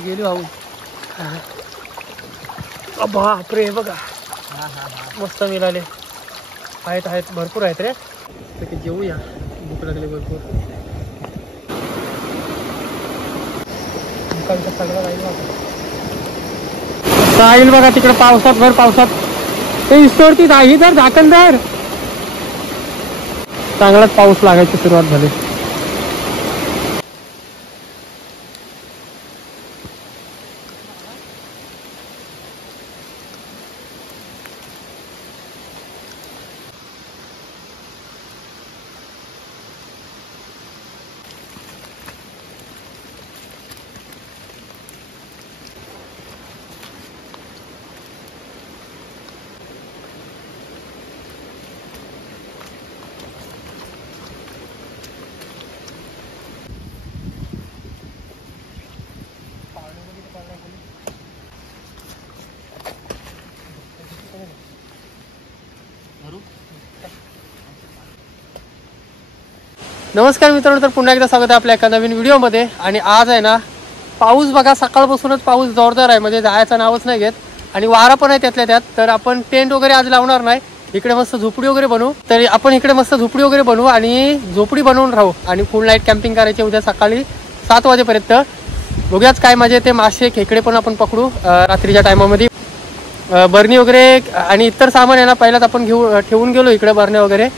गेली वाहून. बापरे बघा मस्त मिळाले. आहेत भरपूर आहेत रे. तर जेवूया, भूक लागली भरपूर. साहिल बघा तिकडे पावसात भर पावसात ते इस्तोडती नाही तर झाकणदार. चांगलाच पाऊस लागायची सुरुवात झाली. नमस्कार मित्रांनो, तर पुन्हा एकदा स्वागत आहे आपल्या एका नवीन व्हिडिओमध्ये. आणि आज आहे ना पाऊस बघा, सकाळपासूनच पाऊस जोरदार आहे, म्हणजे जायचं नावच नाही घेत. आणि वारा पण आहे त्यातल्या त्यात. तर आपण टेंट वगैरे आज लावणार नाही, इकडे मस्त झोपडी वगैरे बनवू. तर आपण इकडे मस्त झोपडी वगैरे बनवू आणि झोपडी बनवून राहू आणि फुल नाईट कॅम्पिंग करायची उद्या सकाळी 7 वाजेपर्यंत. बघूयाच काय मजा येते. मासे खेकडे पण आपण पकडू रात्रीच्या टायमामध्ये. बरणी वगैरे आणि इतर सामान आहे ना पहिलाच आपण ठेवून गेलो इकडे. बरण्या वगैरे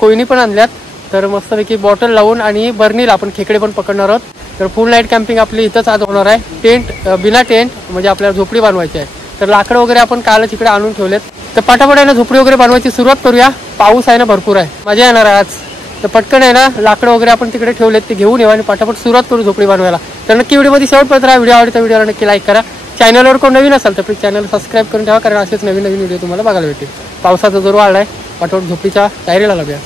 कोयनी पण आणल्यात. तर मस्तपैकी बॉटल लावून आणि बर्नीला आपण खेकडे पण पकडणार आहोत. तर फुल नाईट कॅम्पिंग आपली इथंच आज होणार आहे. बिना टेंट म्हणजे आपल्याला झोपडी बनवायची आहे. तर लाकडं वगैरे आपण कालच इकडे आणून ठेवलेत. तर पटापट आहे ना झोपडी वगैरे बनवायची सुरुवात करूया. पाऊस आहे ना भरपूर आहे, मजा येणार आहे आज. तर पटकन आहे ना लाकडं वगैरे आपण तिकडे ठेवलेत ते घेऊन येऊ आणि पटापट सुरुवात करू झोपडी बनवायला. तर नक्की व्हिडिओमध्ये शेवटपर्यंत राहा. व्हिडिओ आवडता व्हिडिओला नक्की लाईक करा. चॅनलवर कोण नवीन असेल तर प्लीज चॅनल सबस्क्राईब करून ठेवा, कारण असेच नवीन व्हिडिओ तुम्हाला बघायला भेटेल. पावसाचा जोर वाढला आहे, पटापट झोपडीच्या तयारीला लागूया.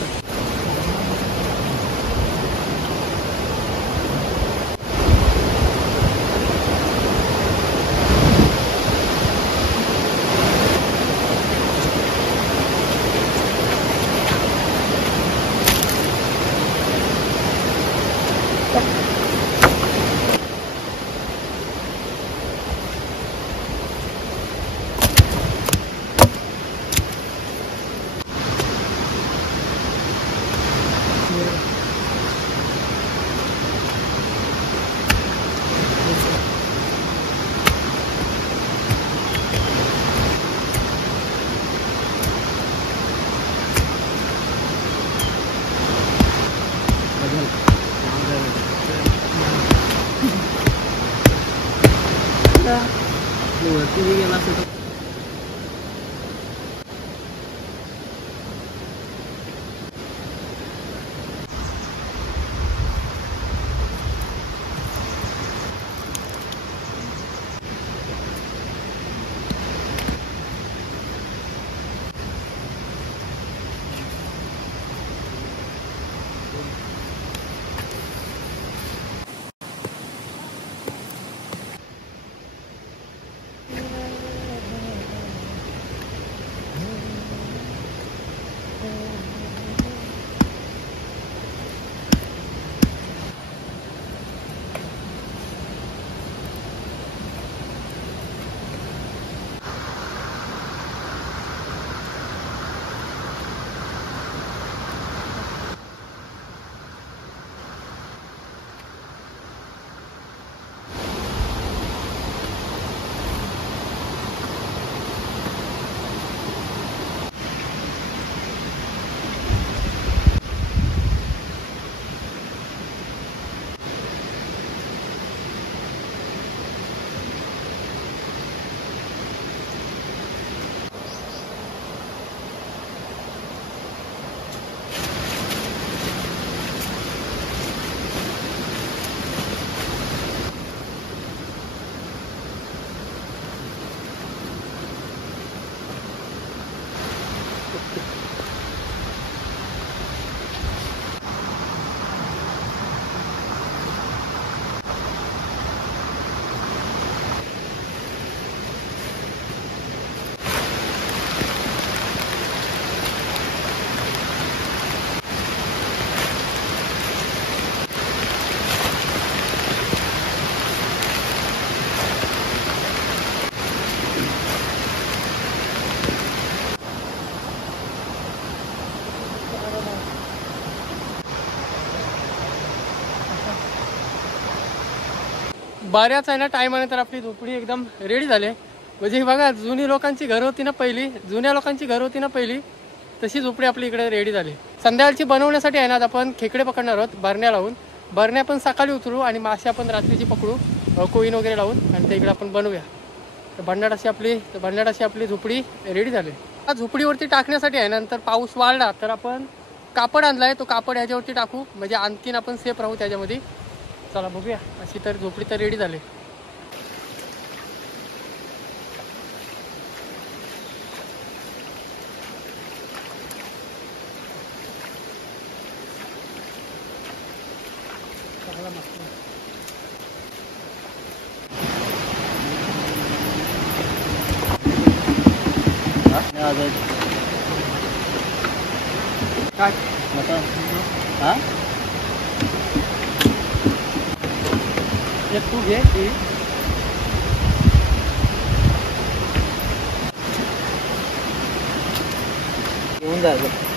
बऱ्याच आहे ना टायमानंतर आपली झोपडी एकदम रेडी झाली. म्हणजे बघा जुनी लोकांची घर होती ना पहिली, जुन्या लोकांची घर होती ना पहिली, तशी झोपडी आपली इकडे रेडी झाली. संध्याकाळची बनवण्यासाठी आहे ना आपण खेकडे पकडणार आहोत बरण्या लावून. बरण्या पण सकाळी उतरू आणि मासे आपण रात्रीची पकडू कोईन वगैरे लावून आणि ते इकडे आपण बनवूया. तर भन्नाटाशी आपली झोपडी रेडी झाली. झोपडीवरती टाकण्यासाठी आहे नंतर पाऊस वाढला तर आपण कापड आणलाय, तो कापड ह्याच्यावरती टाकू म्हणजे आणखीन आपण सेफ राहू त्याच्यामध्ये. चला बघूया. अशी तर झोपडी तर रेडी झाली. काय तू घे ती घेऊन जायचं.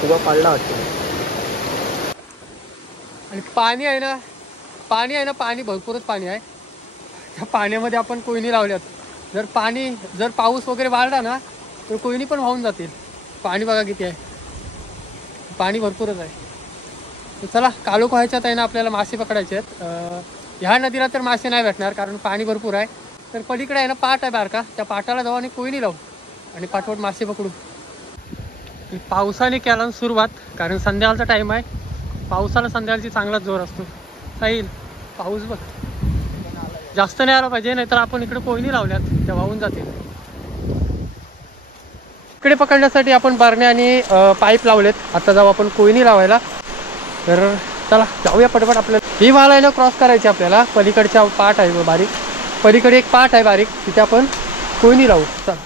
फुगा पाडला वाटतं. आणि पाणी आहे ना पाणी भरपूरच पाणी आहे. त्या पाण्यामध्ये आपण कोयनी लावल्यात. जर पाऊस वगैरे वाढला ना तर कोयनी पण वाहून जातील. पाणी बघा किती आहे, पाणी भरपूरच आहे. तर चला कालोख ह्याच्यात आहे ना आपल्याला मासे पकडायचे आहेत. ह्या नदीला तर मासे नाही भेटणार कारण पाणी भरपूर आहे. तर पलीकडे आहे ना पाट आहे बारका, त्या पाटाला जाऊ आणि कोयनी लावू आणि पाठवत मासे पकडू. पावसाने केला सुरुवात कारण संध्याकाळचा टाईम आहे. पावसाला संध्याकाळची चांगलाच जोर असतो. साहिल पाऊस बघ जास्त नाही आला पाहिजे, नाहीतर आपण इकडे कोयनी लावल्यात त्या वाहून जातील. इकडे पकडण्यासाठी आपण बरण्या आणि पाईप लावलेत. आता जाऊ आपण कोयनी लावायला. तर चला जाऊया पटपट. आपल्याला ही माल आहे ना क्रॉस करायची आपल्याला. पलीकडच्या पाट आहे बारीक, पलीकडे एक पाट आहे बारीक, तिथे आपण कोयनी लावू. चला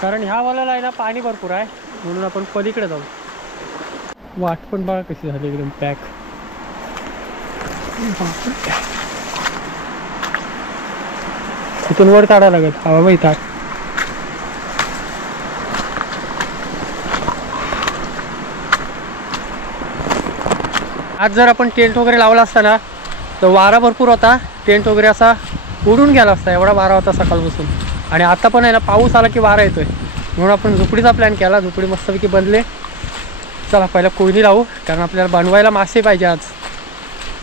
कारण ह्या वाल्याला आहे ना पाणी भरपूर आहे म्हणून आपण पलीकडे जाऊ. वाट पण बघा कशी झाली एकदम पॅक. तिथून वर काढायला लागत हवा बाई ताट. आज जर आपण टेंट वगैरे लावला असता ना तर वारा भरपूर होता, टेंट वगैरे असा उडून गेला असता, एवढा वारा होता सकाळपासून. आणि आता पण आहे ना पाऊस आला की वारा येतोय म्हणून आपण झोपडीचा प्लॅन केला. झोपडी मस्तपैकी बनले. चला पहिला कोयनी लावू कारण आपल्याला बनवायला मासे पाहिजे आज.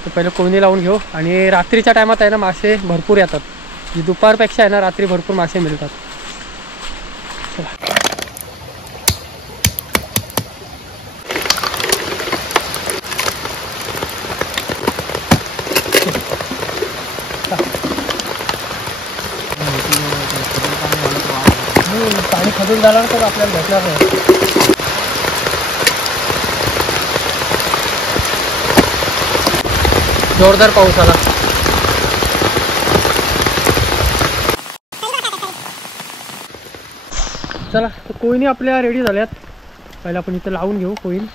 तर पहिलं कोयनी लावून घेऊ. आणि रात्रीच्या टायमात आहे ना मासे भरपूर येतात. जी दुपारपेक्षा आहे ना रात्री भरपूर मासे मिळतात. चला पाणी खजून झाल्यानंतर आपल्याला भेटणार नाही. जोरदार पाऊस आला. चला तर कोयनी आपल्या रेडी झाल्यात. पहिला आपण इथं लावून घेऊ कोईन.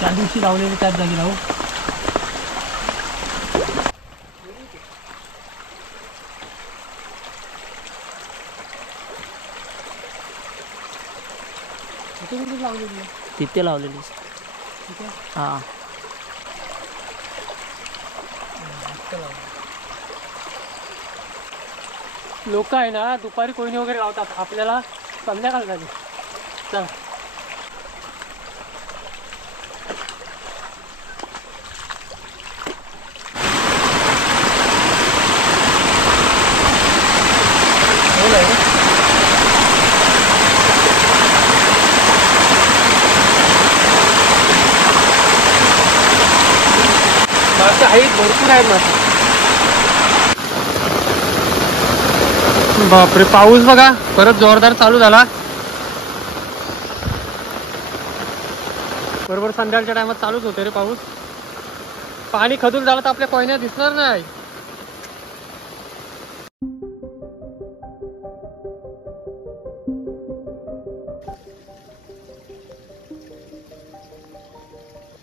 त्या दिवशी लावलेली त्याच जागी लावू. तिथे लावलेली. हा लोक आहे ना दुपारी कोयनी वगैरे लावतात. आपल्याला संध्याकाळ झाली. चला मासे आहेत, भरपूर आहेत मासे. बापरे पाऊस बघा परत जोरदार चालू झाला. बरोबर संध्याकाळच्या टायमात चालूच होते रे पाऊस. पाणी खदून झालं तर आपल्या कोयन्या दिसणार नाही.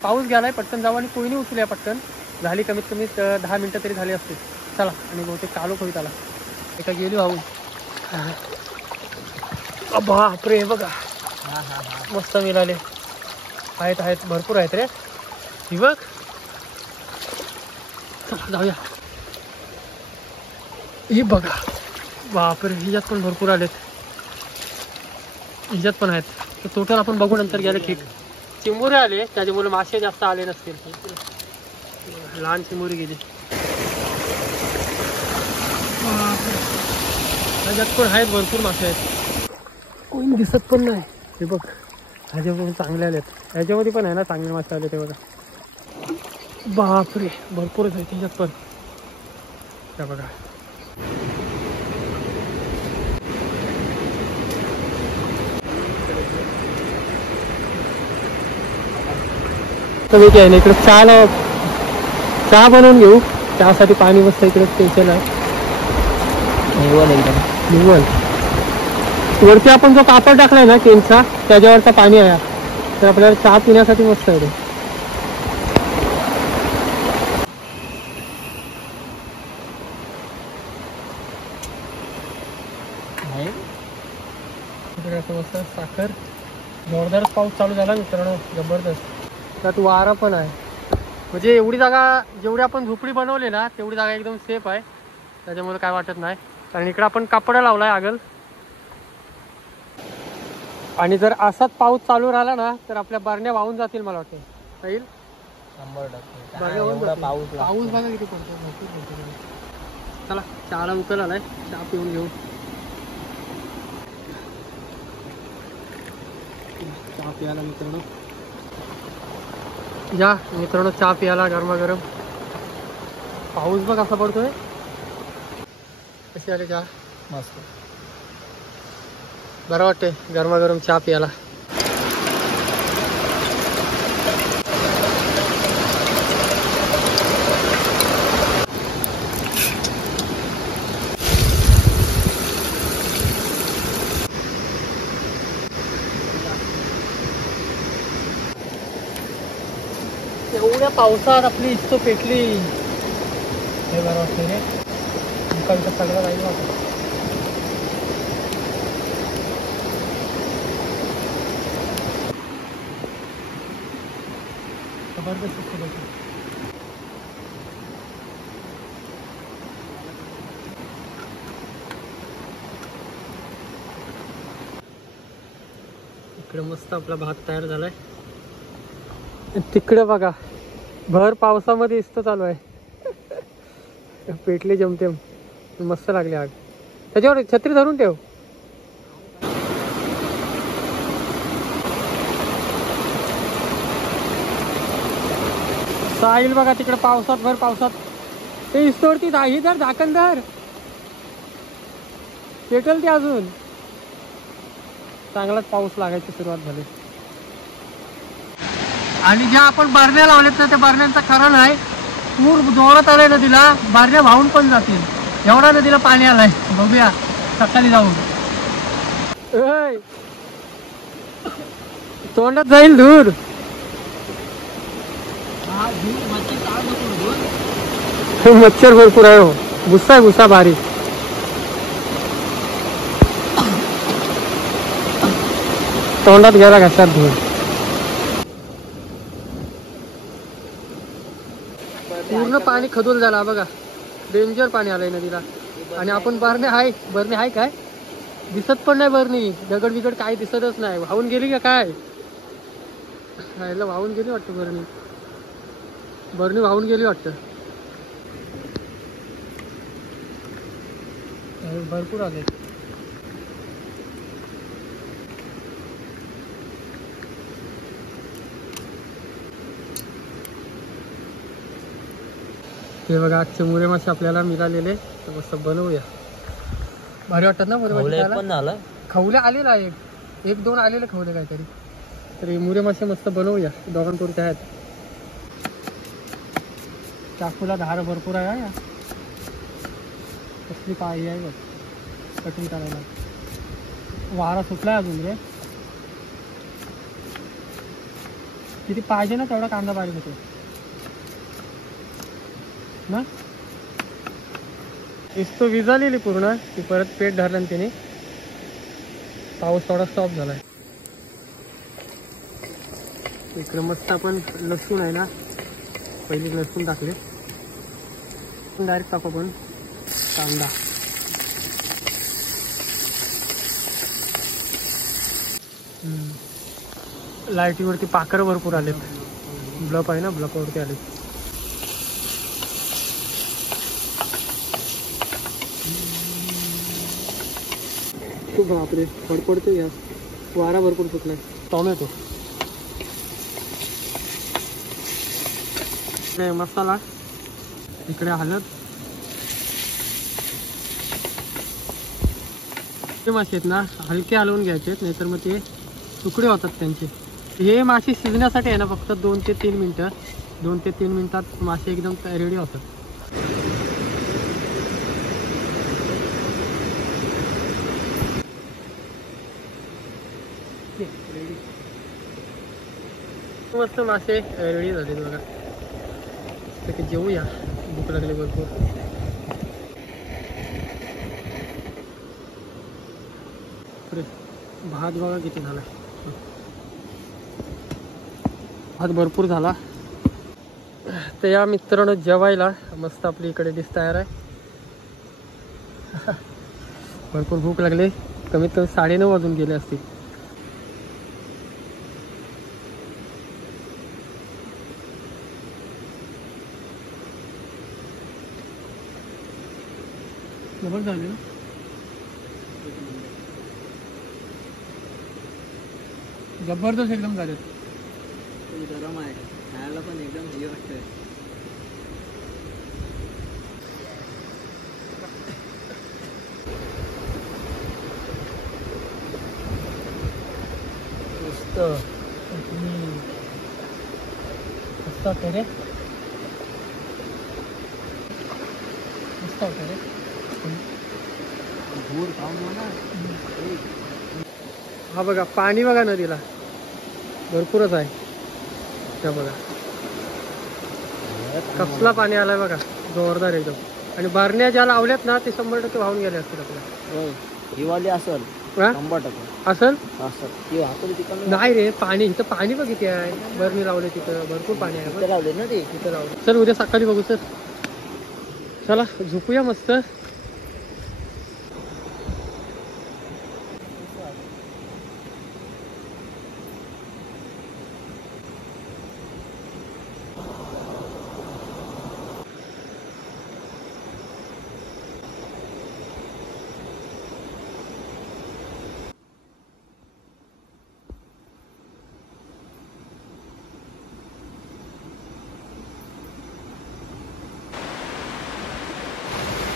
पाऊस गेलाय. पटकन जाऊ आणि कोयनी उचलूया पटकन. झाली कमीत कमी 10 मिनिटं तरी झाली असतील. चला आणि बहुतेक चालू होईल त्याला. एका गेली वाहून. बापरे बघा मस्त मिळाले. आहेत आहेत भरपूर आहेत रे. ही बघ. चला जाऊया. ही बघा बापरे हिच्यात पण भरपूर आलेत. हिच्यात पण आहेत. तर टोटल आपण बघू नंतर गेले. ठीक चिंबोरे आले त्याच्यामुळे मासे जास्त आले नसतील. लहान चिंबोरी गेली. त्याच्यात पण आहेत भरपूर मासे आहेत. कोणी दिसत पण नाही. हे बघ ह्याच्याकडून चांगले आलेत. ह्याच्यामध्ये पण आहे ना चांगले मासे आले ते बघा. बापरे भरपूरच आहे त्याच्यात पण. त्या बघा तुम्ही काय नाही इकडे चहा बनवून घेऊ. त्यासाठी पाणी मस्त इकडे स्पेशल आहे. निवल एकदम निवल. वरती आपण जो कापड टाकलाय ना केनचा त्याच्यावरचा पाणी आहे. तर आपल्याला चहा पिण्यासाठी मस्त आहे. मस्त साखर. जोरदारच पाऊस चालू झाला मित्रांनो जबरदस्त. त्यात वारा पण आहे. म्हणजे एवढी जागा जेवढी आपण झोपडी बनवली ना तेवढी जागा एकदम सेफ आहे. त्याच्यामुळे काय वाटत नाही. कारण इकडे आपण कापडा लावलाय आगल. आणि जर असाच पाऊस चालू राहिला ना तर आपल्या बरण्या वाहून जातील मला वाटतं. राहील 100% पाऊस बघा किती पडतो. चला चहाला उकल आलाय. चहा पिऊन घेऊ. चहा प्यायला मित्रांनो या. मित्रांनो चहा प्यायला गरमागरम. पाऊस बघ कसा पडतोय. कशी आली चहा. मस्त बरं वाटते गरमागरम चहा प्यायला. एवढ्या पावसात आपली इस्त पेटली. हे बरं वाटतं रे. दुकानचं सगळं राहील वाटतं. जबरदस्त. इकडे मस्त आपला भात तयार झालाय. तिकडे बघा भर पावसामध्ये इस्त चालू आहे. पेटले जमतेम. मस्त लागले आग. त्याच्यावर छत्री धरून ठेव. साहिल बघा तिकडे पावसात भर पावसात ते इस्तोडती ही धर झाकणदार पेटल ते अजून. चांगलाच पाऊस लागायची सुरुवात झाली. आणि ज्या आपण बारण्या लावल्यात ना त्या बारण्यांचा खरा नाही. पूर जोरात आलाय नदीला, बारण्या वाहून पण जातील एवढा नदीला पाणी आलाय. बघूया सकाळी जाऊन. तोंडात जाईल धूर. मच्छर भरपूर आहे हो. गुस्सा आहे गुस्सा भारी. तोंडात गेला घशात धूर. पूर्ण पाणी खदून झाला बघा. डेंजर पाणी आलंय नदीला. आणि आपण बरणी आहे काय दिसत पण नाही. बरणी दगड बिगड काय दिसतच नाही. वाहून गेली का काय? वाहून गेली वाटतं बरणी वाहून गेली वाटतं. भरपूर आले. हे बघा आजचे मुरे मासे आपल्याला मिळालेले. तर मस्त बनवूया. भारी वाटतात ना मुरे मासे. खवले आलेला आहे. एक दोन आलेले खवले काहीतरी. तर हे मुरे मासे मस्त बनवूया. दोघांपुरते आहेत. चाकूला धार भरपूर आहे. कसली पाळी आहे बघ कटिंग करायला. वारा सुटलाय अजून रे. किती पाहिजे ना तेवढा कांदा बारीक होतो ना. इस्तो विजालेली पूर्ण. ती परत पेट धरलं तिने. पाऊस थोडा स्टॉप झालाय. इकडे मस्त आपण लसूण आहे ना. पहिले लसूण टाकले. डायरेक्ट टाकू आपण कांदा. लाईटीवरती पाखरं भरपूर आलेत. ब्लप आहे ना ब्लपवरती आले. खूप बापरे फडफडतो या. वारा भरपूर सुटलाय. टोमॅटो मसाला इकडे हलद. ते मासे आहेत ना हलके हलवून घ्यायचे नाहीतर मग ते तुकडे होतात त्यांचे. हे मासे शिजण्यासाठी आहे ना फक्त 2 ते 3 मिनिटं. 2 ते 3 मिनिटात मासे एकदम रेडी होतात. मस्त मासे रेडी झाले बघा. तर जेवूया. भूक लागली भरपूर. भात बघा किती झाला. भात भरपूर झाला. तर या मित्रांनो जेवायला मस्त आपली इकडे डिश तयार आहे. भरपूर भूक लागली. कमीत कमी 9:30 वाजून गेले असतील. जबर झाले ना. जबरदस्त एकदम झाले. गरम आहे खायला पण एकदम हे वाटतंय. मस्त मस्त वाटतं रे. मस्त वाटतं रे. भूर खाऊन ना. हा बघा पाणी बघा नदीला भरपूरच आहे. त्या बघा कसला पाणी आलाय बघा जोरदार एकदम. आणि बारण्या ज्या लावल्यात ना ते 100% वाहून गेले असतील आपल्या. हिवाली असेल 100% असेल. नाही रे पाणी इथं पाणी बघ किती आहे. बरणी लावले तिथं भरपूर पाणी आहे. लावले ना ते तिथं लावले. चल उद्या सकाळी बघू सर. चला झोपूया मस्त.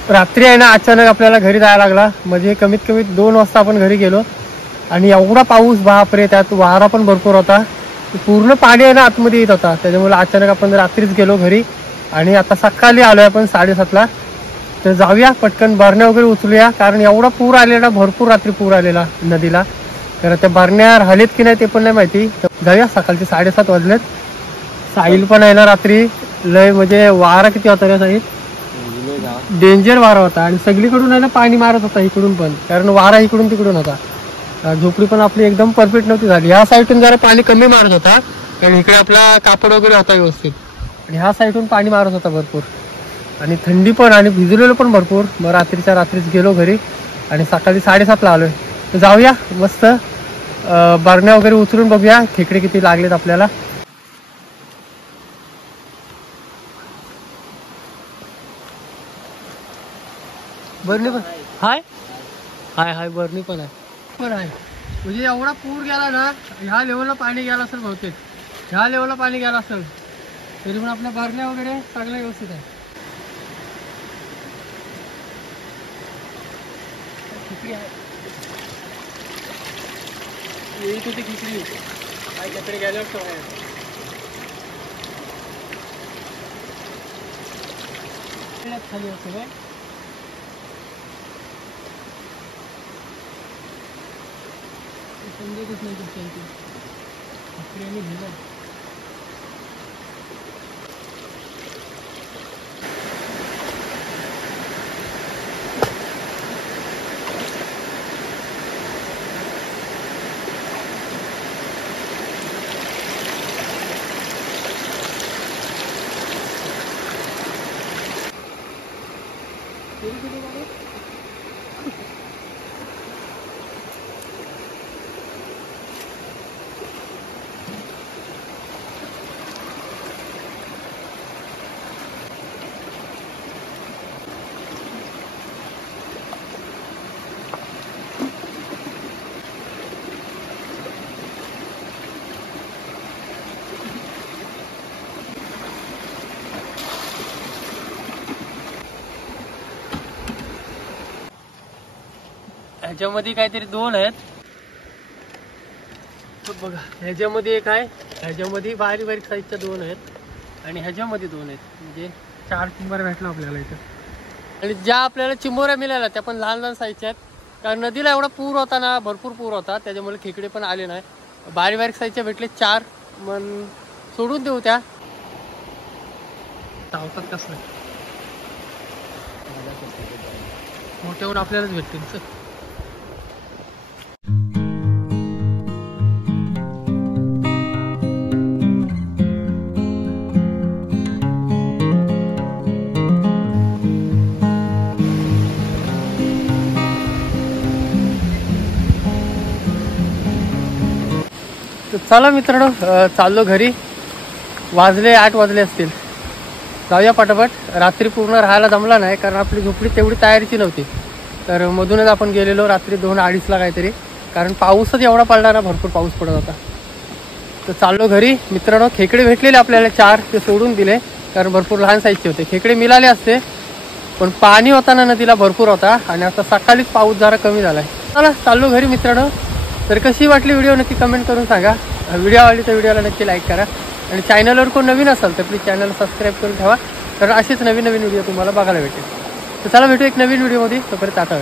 रात्री आहे ना अचानक आपल्याला घरी जायला लागला, म्हणजे कमीत कमी 2 वाजता आपण घरी गेलो आणि एवढा पाऊस बापरे, त्यात वारा पण भरपूर होता, पूर्ण पाणी आहे ना आतमध्ये येत होता. त्याच्यामुळे अचानक आपण रात्रीच गेलो घरी आणि आता सकाळी आलोय आपण 7:30ला. तर जाऊया पटकन बरण्या वगैरे उचलूया, कारण एवढा पूर आलेला, भरपूर रात्री पूर आलेला नदीला. तर त्या बरण्या राहिलेत की नाही ते पण नाही माहिती. जाऊया, सकाळचे 7:30 वाजलेत. साहिल पण आहे ना रात्री लय, म्हणजे वारा किती होता रे साहिल, डेंजर वारा होता आणि सगळीकडून आहे ना पाणी मारत होता इकडून पण, कारण वारा इकडून तिकडून होता. झोपडी पण आपली एकदम परफेक्ट नव्हती झाली. ह्या साईडून जरा पाणी कमी मारत होता, कारण इकडे आपला कापड वगैरे होता व्यवस्थित, आणि ह्या साईडून पाणी मारत होता भरपूर, आणि थंडी पण आणि भिजलेलो पण भरपूर. मग रात्रीच्या रात्रीच गेलो घरी आणि सकाळी 7:30ला आलोय. तर जाऊया मस्त बरण्या वगैरे उचलून बघूया खेकडे किती लागलेत आपल्याला. बरणी पण हाय हाय हाय बरणी पण आहे पण आहे. म्हणजे एवढा पूर गेला ना, ह्या लेवलला पाणी गेला असेल बहुतेक, ह्या लेवलला पाणी गेला असेल, तरी पण आपल्या बरण्या वगैरे सगळ्या व्यवस्थित आहे. खिचडी आहे, येत होती खिचडी, काय खेकडे गेल्यावर खाली असते काय. समजतच नाही कुठच्या इथे खेकड्याने घेला. ह्याच्यामध्ये काहीतरी 2 आहेत बघा. ह्याच्यामध्ये एक आहे, ह्याच्यामध्ये बारीक बारीक साईजच्या 2 आहेत, आणि ह्याच्यामध्ये 2 आहेत, म्हणजे 4 चिंबोऱ्या भेटल्या आपल्याला इथं. आणि ज्या आपल्याला चिंबोऱ्या मिळाल्या त्या पण लहान लहान साईजच्या आहेत, कारण नदीला एवढा पूर होता ना, भरपूर पूर होता, त्याच्यामुळे खेकडे पण आले नाही. बारीक बारीक साईजच्या भेटले 4, मग सोडून देऊ त्या. धावतात कसं मोठ्यावर आपल्यालाच भेटतील. चल चला मित्रांनो, चाललो घरी. वाजले 8 वाजले असतील. जाऊया पटापट. रात्री पूर्ण राहायला जमला नाही, कारण आपली झोपडी तेवढी तयारीची नव्हती, तर मधूनच आपण गेलेलो रात्री 2-2:30ला काहीतरी, कारण पाऊसच एवढा पडला ना, भरपूर पाऊस पडत होता. तर चाललो घरी मित्रांनो. खेकडे भेटलेले आपल्याला 4, ते सोडून दिले, कारण भरपूर लहान साईजचे होते. खेकडे मिळाले असते, पण पाणी होता ना नदीला भरपूर होता, आणि आता सकाळीच पाऊस जरा कमी झालाय. चला चाललो घरी मित्रांनो. तर कशी वाटली व्हिडिओ नक्की कमेंट करून सांगा. व्हिडिओ आवडली तर व्हिडिओला नक्की लाईक करा, आणि चॅनलवर कोण नवीन असेल तर प्लीज चॅनल सबस्क्राईब करून ठेवा, कारण असेच नवीन नवीन व्हिडिओ तुम्हाला बघायला भेटेल. तर चला भेटू एक नवीन व्हिडिओमध्ये. तोपर्यंत टाटा.